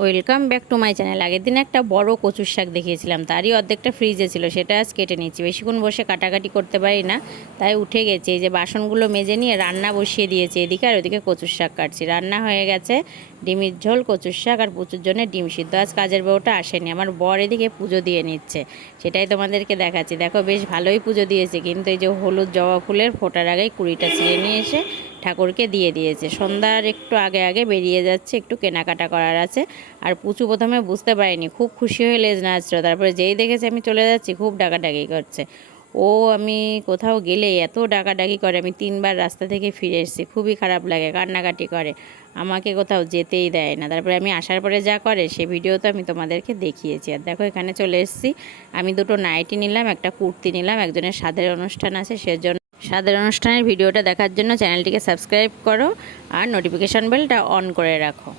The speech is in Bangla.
Welcome back to my channel. আগের দিন একটা বড় কচুর শাক দেখিয়েছিলাম, তারই অর্ধেকটা ফ্রিজে ছিল, সেটা আজ কেটে নিচ্ছি। বেশিক্ষণ বসে কাটাকাটি করতে পারি না, তাই উঠে গেছে। এই যে বাসনগুলো মেজে নিয়ে রান্না বসিয়ে দিয়েছে এদিকে, আর ওদিকে কচুর শাক কাটছি। রান্না হয়ে গেছে ডিমের ঝোল, কচুর শাক আর পুচুর জন্য ডিম সিদ্ধ। আজ কাজের বউটা আসেনি, আমার বর এদিকে পুজো দিয়ে নিচ্ছে, সেটাই তোমাদেরকে দেখাচ্ছি। দেখো বেশ ভালোই পুজো দিয়েছে, কিন্তু এই যে হলুদ জবা ফুলের ফোটার আগেই কুড়িটা ছিঁড়ে নিয়ে এসে ঠাকুরকে দিয়ে দিয়েছে। সন্ধ্যার একটু আগে আগে বেরিয়ে যাচ্ছে, একটু কেনাকাটা করার আছে। আর পুচু প্রথমে বুঝতে পারেনি, খুব খুশি হয়ে লেজ নাচলো। তারপরে যেই দেখেছে আমি চলে যাচ্ছি, খুব ডাকাডাকি করছে। ও আমি কোথাও গেলে এত ডাকাডাকি করে, আমি 3বার রাস্তা থেকে ফিরে এসেছি, খুবই খারাপ লাগে, কান্নাকাটি করে, আমাকে কোথাও যেতেই দেয় না। তারপরে আমি আসার পরে যা করে সে ভিডিও তো আমি তোমাদেরকে দেখিয়েছি। আর দেখো এখানে চলে এসেছি, আমি দুটো নাইটি নিলাম, একটা কুর্তি নিলাম, একজনের স্বাদের অনুষ্ঠান আছে সেজন্য। স্বাদের অনুষ্ঠানের ভিডিওটা দেখার জন্য চ্যানেলটিকে সাবস্ক্রাইব করো আর নোটিফিকেশান বেলটা অন করে রাখো।